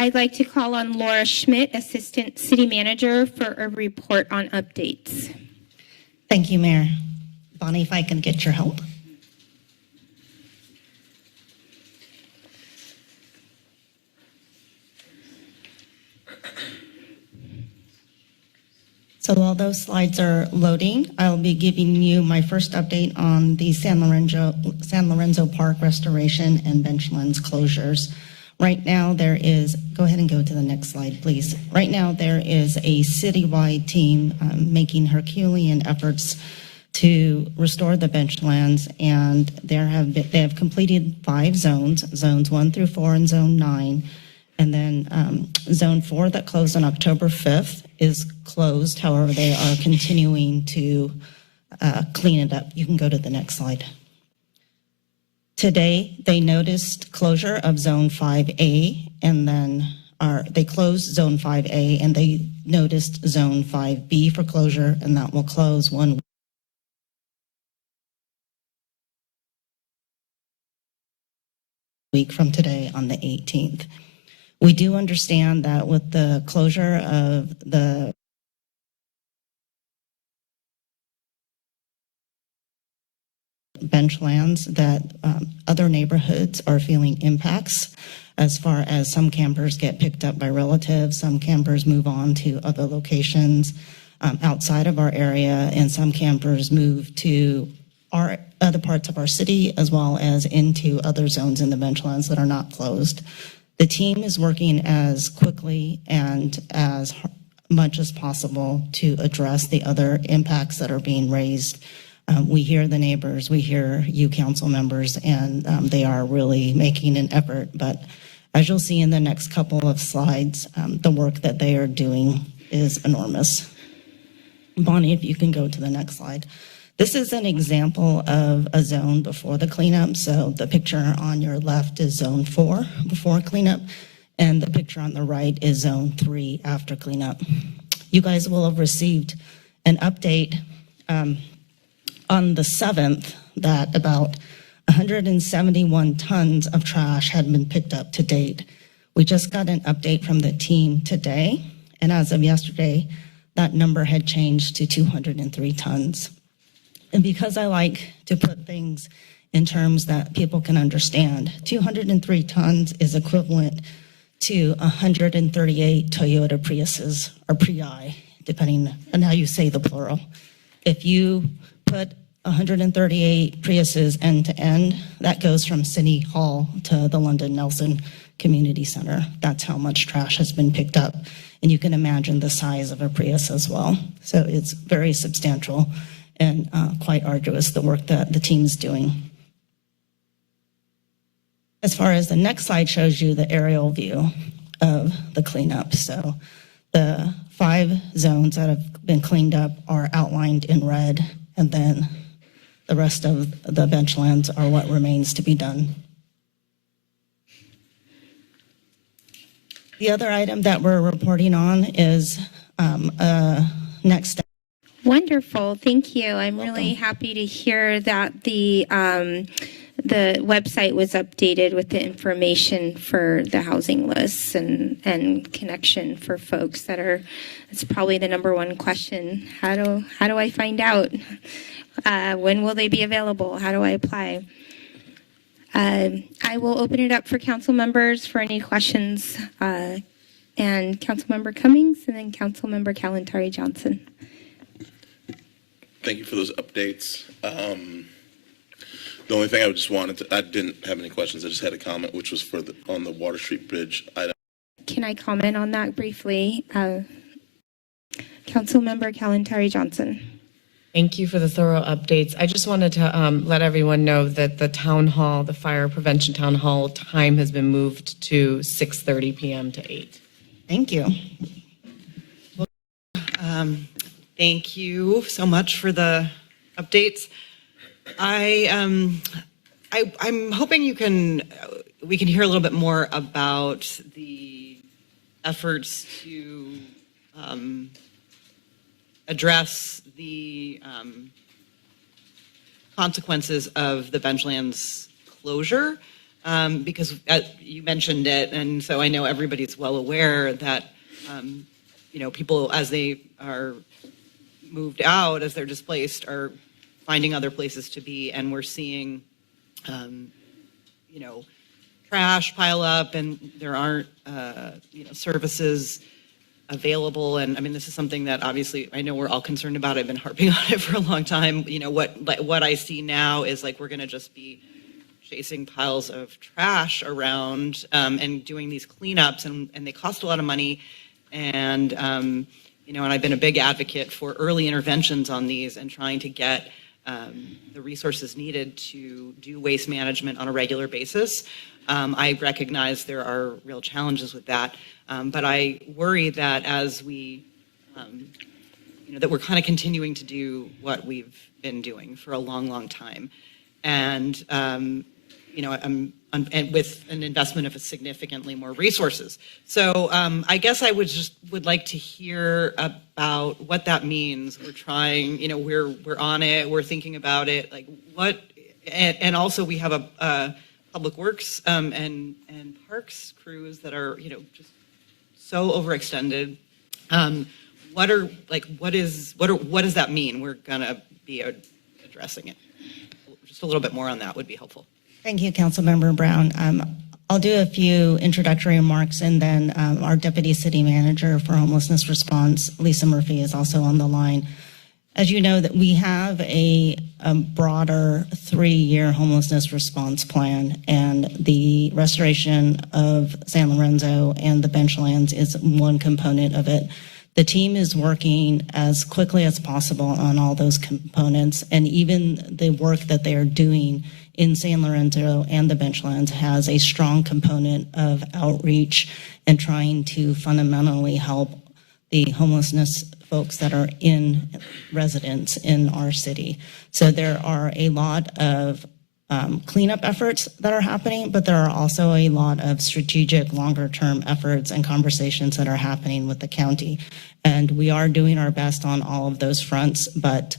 I'd like to call on Laura Schmidt, Assistant City Manager, for a report on updates. Thank you, Mayor. Bonnie, if I can get your help. So while those slides are loading, I'll be giving you my first update on the San Lorenzo Park restoration and Benchlands closures. Right now there is, go ahead and go to the next slide, please. Right now there is a citywide team making Herculean efforts to restore the Benchlands, and they have completed 5 zones, zones 1 through 4 and zone 9. And then zone 4 that closed on October 5th is closed. However, they are continuing to clean it up. You can go to the next slide. Today, they noticed closure of zone 5A, and then they closed zone 5A, and they noticed zone 5B for closure, and that will close 1 week from today on the 18th. We do understand that with the closure of the Benchlands, that other neighborhoods are feeling impacts as far as some campers get picked up by relatives, some campers move on to other locations outside of our area, and some campers move to our other parts of our city as well as into other zones in the Benchlands that are not closed. The team is working as quickly and as much as possible to address the other impacts that are being raised. We hear the neighbors, we hear you council members, and they are really making an effort. But as you'll see in the next couple of slides, the work that they are doing is enormous. Bonnie, if you can go to the next slide. This is an example of a zone before the cleanup. So the picture on your left is zone 4 before cleanup, and the picture on the right is zone 3 after cleanup. You guys will have received an update on the 7th that about 171 tons of trash had been picked up to date. We just got an update from the team today, and as of yesterday, that number had changed to 203 tons. And because I like to put things in terms that people can understand, 203 tons is equivalent to 138 Toyota Priuses, or Prii, depending on how you say the plural. If you put 138 Priuses end to end, that goes from City Hall to the London Nelson Community Center. That's how much trash has been picked up. And you can imagine the size of a Prius as well. So it's very substantial and quite arduous, the work that the team is doing. As far as the next slide shows you the aerial view of the cleanup. So the 5 zones that have been cleaned up are outlined in red, and then the rest of the Benchlands are what remains to be done. The other item that we're reporting on is next step. Wonderful, thank you. I'm really happy to hear that the website was updated with the information for the housing lists and connection for folks that are. It's probably the #1 question. How do I find out? When will they be available? How do I apply? I will open it up for council members for any questions, and Councilmember Cummings, and then Councilmember Kalantari Johnson. Thank you for those updates. The only thing I just wanted to, I didn't have any questions. I just had a comment, which was for on the Water Street Bridge item. Can I comment on that briefly? Councilmember Kalantari Johnson. Thank you for the thorough updates. I just wanted to let everyone know that the town hall, the fire prevention town hall time has been moved to 6:30 p.m. to 8. Thank you. Thank you so much for the updates. I'm hoping we can hear a little bit more about the efforts to address the consequences of the Benchlands closure. because you mentioned it, and so I know everybody's well aware that, people, as they are moved out, as they're displaced, are finding other places to be, and we're seeing, trash pile up, and there aren't, services available. And I mean, this is something that obviously I know we're all concerned about. I've been harping on it for a long time. What I see now is like we're going to just be chasing piles of trash around and doing these cleanups, and they cost a lot of money. And and I've been a big advocate for early interventions on these and trying to get the resources needed to do waste management on a regular basis. I recognize there are real challenges with that, but I worry that as we, that we're kind of continuing to do what we've been doing for a long, long time, and and with an investment of significantly more resources. So I guess I would like to hear about what that means. We're trying, we're on it, we're thinking about it, like what, and also we have a public works and parks crews that are, just so overextended. What does that mean? We're gonna be addressing it. Just a little bit more on that would be helpful. Thank you, Councilmember Brown. I'll do a few introductory remarks, and then our Deputy City Manager for Homelessness Response, Lisa Murphy, is also on the line. As you know, that we have a broader 3-year homelessness response plan, and the restoration of San Lorenzo and the Benchlands is one component of it. The team is working as quickly as possible on all those components, and even the work that they are doing in San Lorenzo and the Benchlands has a strong component of outreach and trying to fundamentally help the homelessness folks that are in residence in our city. So there are a lot of cleanup efforts that are happening, but there are also a lot of strategic longer-term efforts and conversations that are happening with the county. And we are doing our best on all of those fronts, but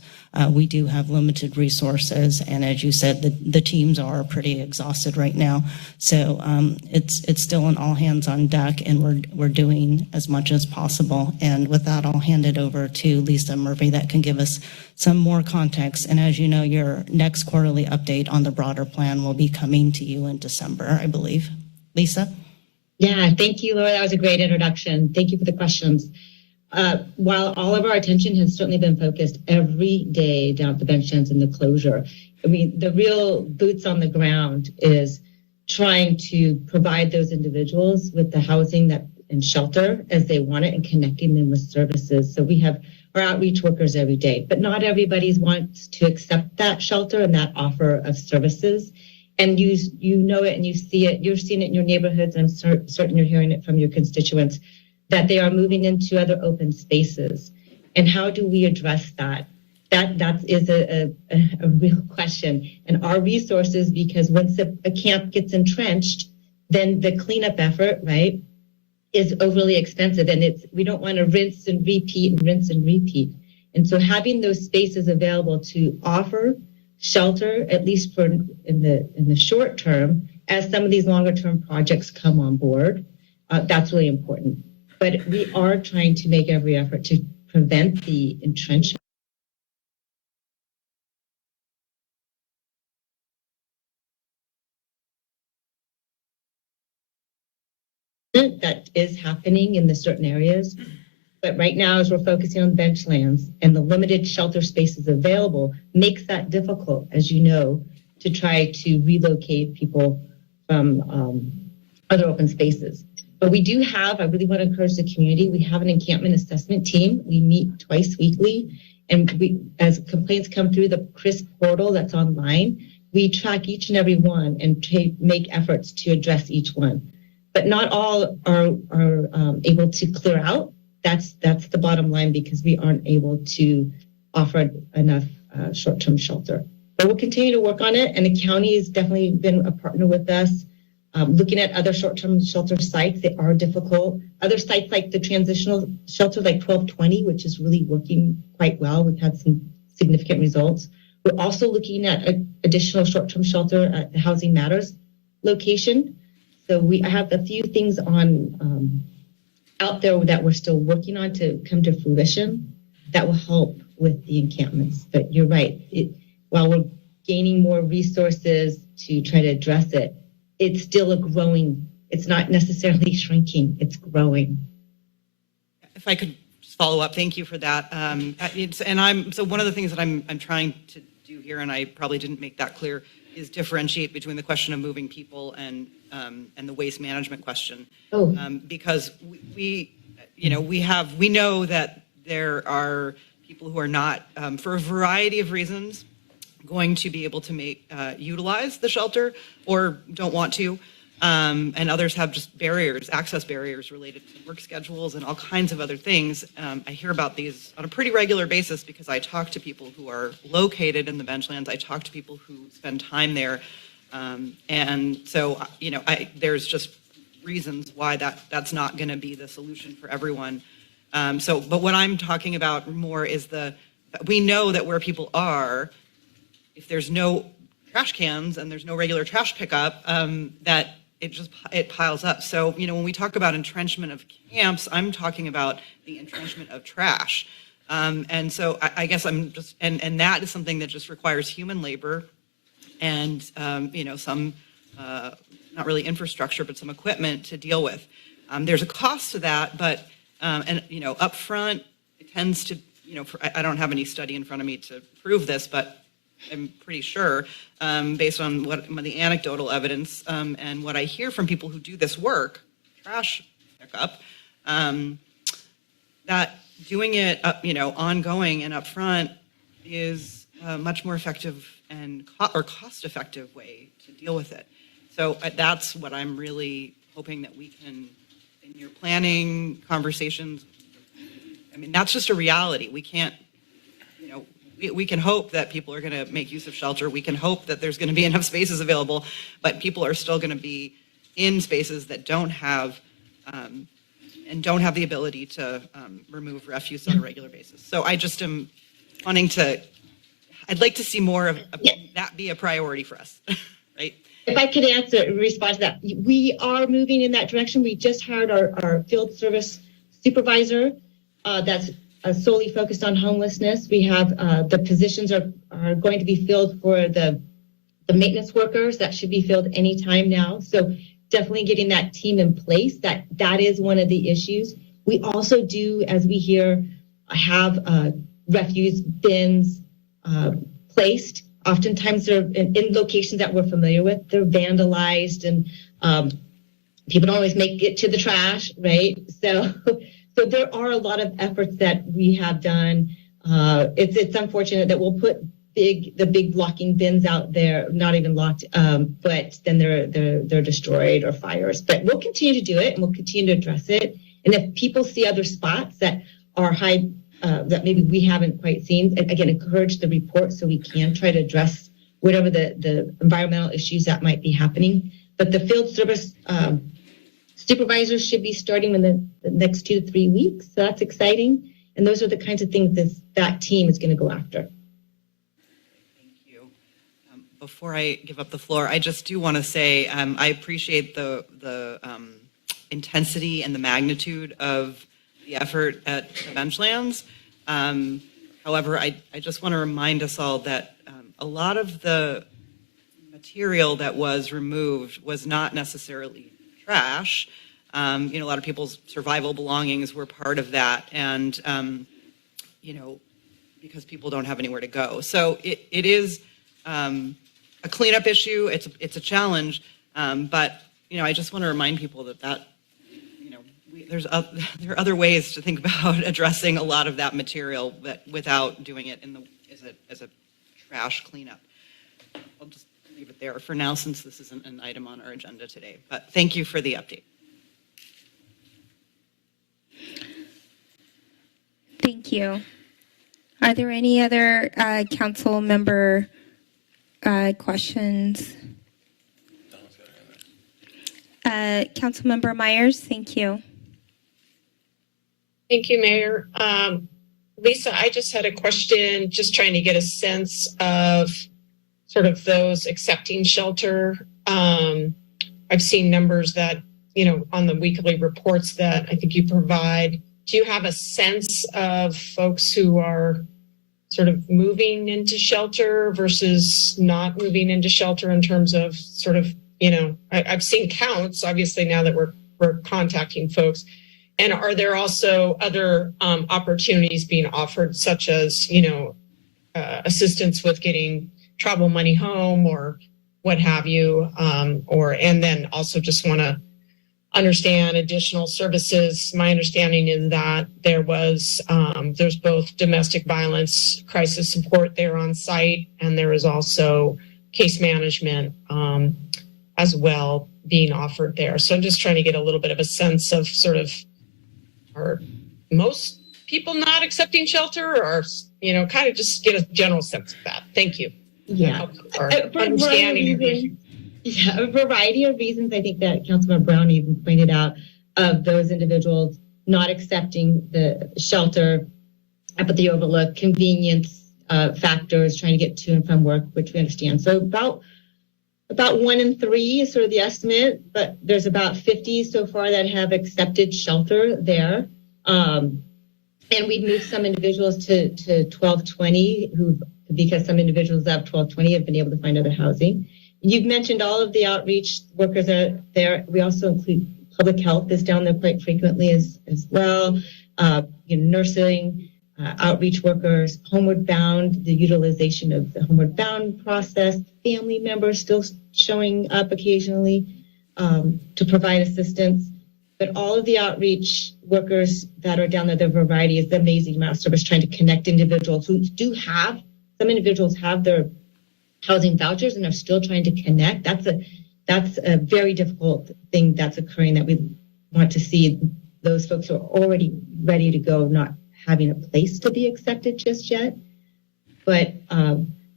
we do have limited resources. And as you said, the teams are pretty exhausted right now. So it's still an all hands on deck, and we're doing as much as possible. And with that, I'll hand it over to Lisa Murphy that can give us some more context. And as you know, your next quarterly update on the broader plan will be coming to you in December, I believe. Lisa? Yeah, thank you, Laura. That was a great introduction. Thank you for the questions. While all of our attention has certainly been focused every day down at the Benchlands and the closure, I mean, the real boots on the ground is trying to provide those individuals with the housing and shelter as they want it and connecting them with services. So we have our outreach workers every day, but not everybody wants to accept that shelter and that offer of services. And you know it and you see it. You're seeing it in your neighborhoods. I'm certain you're hearing it from your constituents, that they are moving into other open spaces. And how do we address that? That is a real question. And our resources, because once a camp gets entrenched, then the cleanup effort, right, is overly expensive. And we don't want to rinse and repeat. And so having those spaces available to offer shelter, at least in the short term, as some of these longer term projects come on board, that's really important. But we are trying to make every effort to prevent the entrenchment that is happening in the certain areas. But right now, as we're focusing on Benchlands and the limited shelter spaces available, makes that difficult, as you know, to try to relocate people from other open spaces. But we do have, I really want to encourage the community, we have an encampment assessment team. We meet twice weekly, and as complaints come through the CRIS portal that's online, we track each and every one and make efforts to address each one. But not all are able to clear out. That's the bottom line, because we aren't able to offer enough short-term shelter. But we'll continue to work on it, and the county has definitely been a partner with us. Looking at other short-term shelter sites, they are difficult. Other sites like the transitional shelter, like 1220, which is really working quite well. We've had some significant results. We're also looking at additional short-term shelter at the Housing Matters location. So I have a few things on out there that we're still working on to come to fruition that will help with the encampments. But you're right. While we're gaining more resources to try to address it, it's still it's not necessarily shrinking, it's growing. If I could just follow up, thank you for that. So one of the things that I'm trying to do here, and I probably didn't make that clear, is differentiate between the question of moving people and the waste management question. Oh. Because we know that there are people who are not, for a variety of reasons, going to be able to utilize the shelter or don't want to. And others have just access barriers related to work schedules and all kinds of other things. I hear about these on a pretty regular basis because I talk to people who are located in the Benchlands. I talk to people who spend time there. And so, there's just reasons why that's not going to be the solution for everyone. But what I'm talking about more is we know that where people are, if there's no trash cans and there's no regular trash pickup, that it piles up. So, when we talk about entrenchment of camps, I'm talking about the entrenchment of trash. And so I guess I'm just, and that is something that just requires human labor and, some, not really infrastructure, but some equipment to deal with. There's a cost to that, but, up front, it tends to, I don't have any study in front of me to prove this, but I'm pretty sure, based on the anecdotal evidence and what I hear from people who do this work, trash pickup, that doing it, ongoing and upfront is a much more effective and cost-effective way to deal with it. So that's what I'm really hoping that we can, in your planning conversations. I mean, that's just a reality. We can't. We can hope that people are going to make use of shelter. We can hope that there's going to be enough spaces available, but people are still going to be in spaces that don't have the ability to remove refuse on a regular basis. So I just am I'd like to see more of that be a priority for us, right? If I could respond to that, we are moving in that direction. We just hired our field service supervisor that's solely focused on homelessness. We have the positions are going to be filled for the maintenance workers. That should be filled anytime now. So definitely getting that team in place. That is one of the issues. We also do, as we hear, have refuse bins placed. Oftentimes they're in locations that we're familiar with. They're vandalized and people don't always make it to the trash, right? So there are a lot of efforts that we have done. It's unfortunate that we'll put the big blocking bins out there, not even locked, but then they're destroyed or fires. But we'll continue to do it and we'll continue to address it. And if people see other spots that are high, that maybe we haven't quite seen, again, encourage the report so we can try to address whatever the environmental issues that might be happening. But the field service supervisors should be starting in the next 2 to 3 weeks. So that's exciting. And those are the kinds of things that team is going to go after. Thank you. Before I give up the floor, I just do want to say I appreciate the intensity and the magnitude of the effort at the Benchlands. However, I just want to remind us all that a lot of the material that was removed was not necessarily trash. A lot of people's survival belongings were part of that, and because people don't have anywhere to go. So it is a cleanup issue. It's a challenge, but I just want to remind people that there are other ways to think about addressing a lot of that material, but without doing it as a trash cleanup. I'll just leave it there for now, since this isn't an item on our agenda today. But thank you for the update. Thank you. Are there any other council member questions? Councilmember Myers, thank you. Thank you, Mayor. Lisa, I just had a question, just trying to get a sense of sort of those accepting shelter I've seen numbers that, on the weekly reports that I think you provide. Do you have a sense of folks who are sort of moving into shelter versus not moving into shelter in terms of sort of, I've seen counts, obviously, now that we're contacting folks. And are there also other opportunities being offered, such as, assistance with getting travel money home or what have you? And then also just want to understand additional services. My understanding is that there's both domestic violence crisis support there on site, and there is also case management as well being offered there. So I'm just trying to get a little bit of a sense of sort of, are most people not accepting shelter, or, kind of just get a general sense of that. Thank you. Yeah. Understanding. Yeah, a variety of reasons. I think that Councilman Brown even pointed out of those individuals not accepting the shelter up at the Overlook, convenience factors, trying to get to and from work, which we understand. So about 1 in 3 is sort of the estimate, but there's about 50 so far that have accepted shelter there. And we've moved some individuals to 1220 because some individuals at 1220 have been able to find other housing. You've mentioned all of the outreach workers are there. We also include public health is down there quite frequently as well. Nursing, outreach workers, homeward bound, the utilization of the homeward bound process, family members still showing up occasionally to provide assistance. But all of the outreach workers that are down there, the variety is the amazing amount of service trying to connect individuals who some individuals have their housing vouchers and are still trying to connect. That's a very difficult thing that's occurring that we want to see. Those folks who are already ready to go, not having a place to be accepted just yet. But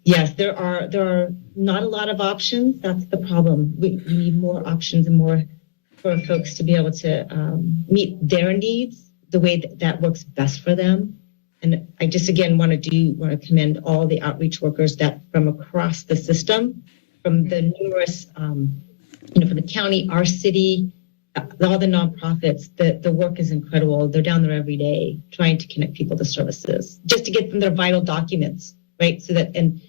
yes, there are not a lot of options. That's the problem. We need more options and more for folks to be able to meet their needs the way that works best for them. And I just, again, want to commend all the outreach workers that from across the system, from the numerous, from the county, our city, all the nonprofits, the work is incredible. They're down there every day trying to connect people to services, just to get them their vital documents, right? So they can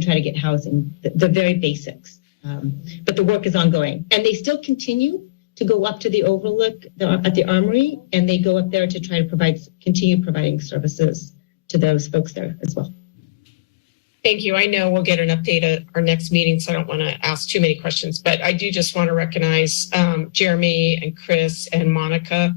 try to get housing, the very basics. But the work is ongoing, and they still continue to go up to the Overlook at the Armory, and they go up there to try to continue providing services to those folks there as well. Thank you. I know we'll get an update at our next meeting, so I don't want to ask too many questions, but I do just want to recognize Jeremy and Chris and Monica,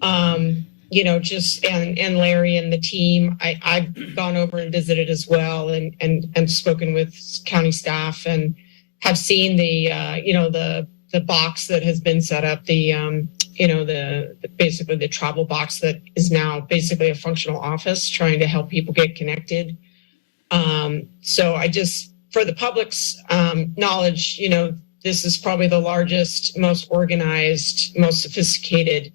and Larry and the team. I've gone over and visited as well and spoken with county staff and have seen the box that has been set up, basically the travel box that is now basically a functional office trying to help people get connected. So I just, for the public's knowledge, this is probably the largest, most organized, most sophisticated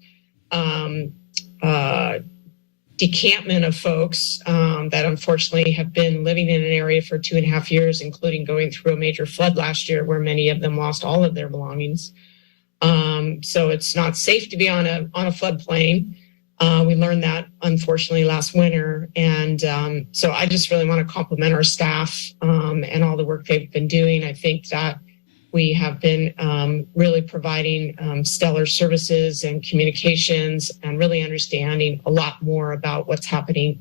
decampment of folks that unfortunately have been living in an area for 2.5 years, including going through a major flood last year where many of them lost all of their belongings. So it's not safe to be on a floodplain. We learned that unfortunately last winter. And so I just really want to compliment our staff and all the work they've been doing. I think that we have been really providing stellar services and communications and really understanding a lot more about what's happening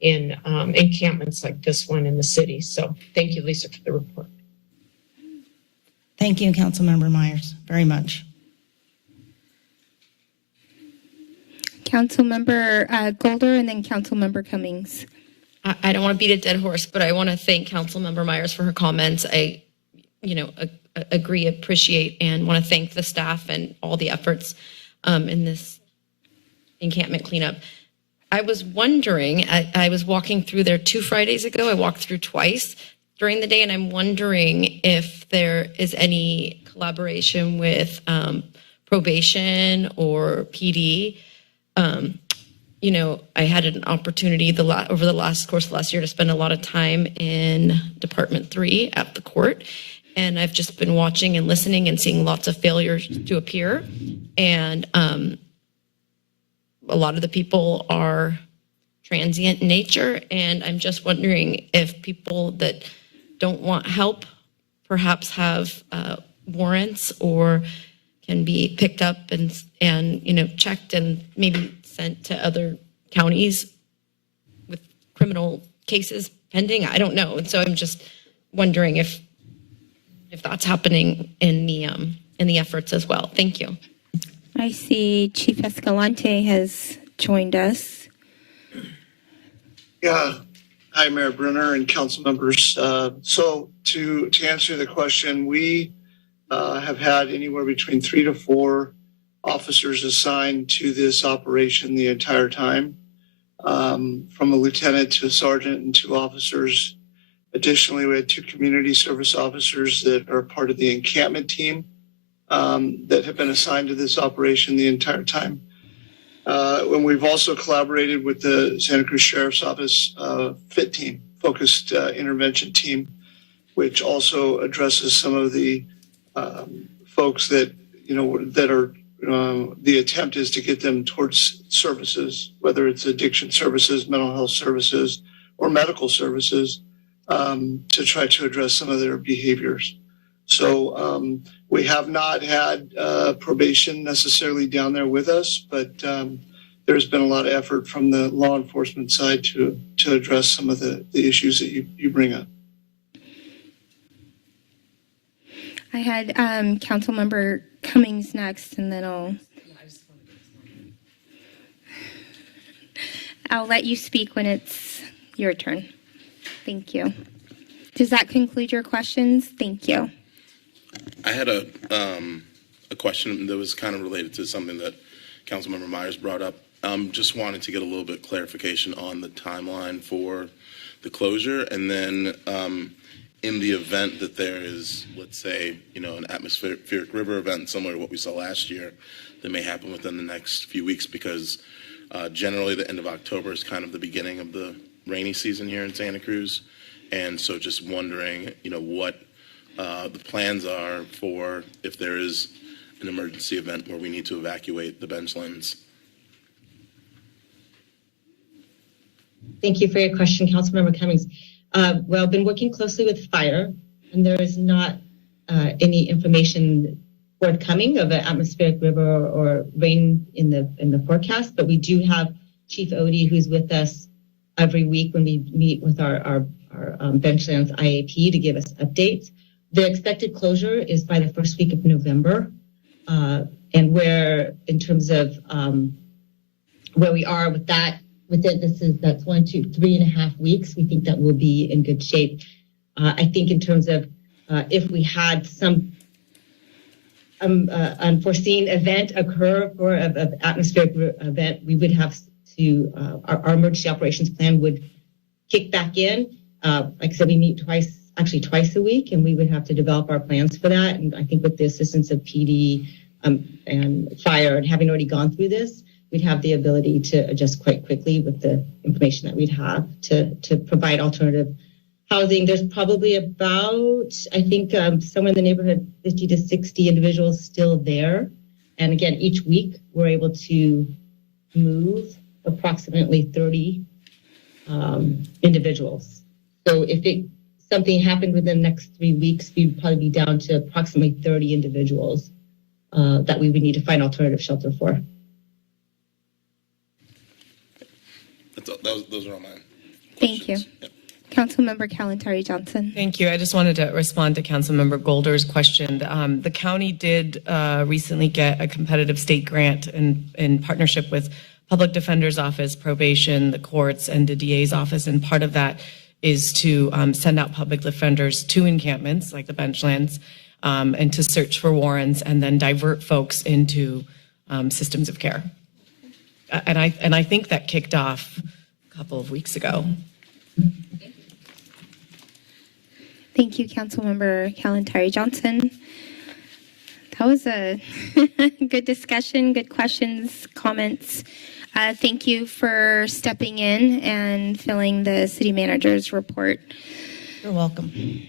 in encampments like this one in the city. So thank you, Lisa, for the report. Thank you, Councilmember Myers, very much. Councilmember Golder and then Councilmember Cummings. I don't want to beat a dead horse, but I want to thank Councilmember Myers for her comments. I agree, appreciate, and want to thank the staff and all the efforts in this encampment cleanup. I was wondering, I was walking through there 2 Fridays ago. I walked through twice during the day, and I'm wondering if there is any collaboration with probation or PD. I had an opportunity over the course of last year to spend a lot of time in Department 3 at the court. and I've just been watching and listening and seeing lots of failures to appear. And a lot of the people are transient in nature, and I'm just wondering if people that don't want help perhaps have warrants or can be picked up and checked and maybe sent to other counties with criminal cases pending. I don't know, and so I'm just wondering if that's happening in the efforts as well. Thank you. I see Chief Escalante has joined us. Yeah. Hi, Mayor Brunner and council members. So to answer the question, we have had anywhere between 3 to 4 officers assigned to this operation the entire time, from a lieutenant to a sergeant and 2 officers. Additionally, we had 2 community service officers that are part of the encampment team that have been assigned to this operation the entire time. And we've also collaborated with the Santa Cruz Sheriff's Office FIT team, Focused Intervention Team, which also addresses some of the folks that, that are, the attempt is to get them towards services, whether it's addiction services, mental health services, or medical services, to try to address some of their behaviors. So we have not had probation necessarily down there with us, but there's been a lot of effort from the law enforcement side to address some of the issues that you bring up. I had Councilmember Cummings next, and then I'll let you speak when it's your turn. Thank you. Does that conclude your questions? Thank you. I had a question that was kind of related to something that Councilmember Myers brought up. Just wanted to get a little bit clarification on the timeline for the closure, and then in the event that there is, let's say, an atmospheric river event similar to what we saw last year that may happen within the next few weeks, because generally the end of October is kind of the beginning of the rainy season here in Santa Cruz. And so just wondering, what the plans are for if there is an emergency event where we need to evacuate the Benchlands. Thank you for your question, Councilmember Cummings. Well, I've been working closely with fire, and there is not any information forthcoming of an atmospheric river or rain in the forecast, but we do have Chief Odie, who's with us every week when we meet with our Benchlands IAP to give us updates. The expected closure is by the first week of November, and where in terms of where we are with that, that's 1, 2, 3.5 weeks. We think that we'll be in good shape. I think in terms of if we had some unforeseen event occur for an atmospheric event, we would have to our emergency operations plan would kick back in. Like I said, we meet twice a week, and we would have to develop our plans for that. And I think with the assistance of PD and fire, and having already gone through this, we'd have the ability to adjust quite quickly with the information that we'd have to provide alternative housing. There's probably about, I think, somewhere in the neighborhood 50 to 60 individuals still there. And again, each week we're able to move approximately 30 individuals. So if something happened within the next 3 weeks, we'd probably be down to approximately 30 individuals that we would need to find alternative shelter for. Those are all mine. Thank you. Yep. Councilmember Kalantari Johnson. Thank you. I just wanted to respond to Councilmember Golder's question. The county did recently get a competitive state grant in partnership with Public Defender's Office, probation, the courts, and the DA's office. And part of that is to send out public defenders to encampments like the Benchlands and to search for warrants and then divert folks into systems of care. And I think that kicked off a couple of weeks ago. Thank you, Councilmember Kalantari Johnson. That was a good discussion, good questions, comments. Thank you for stepping in and filling the city manager's report. You're welcome.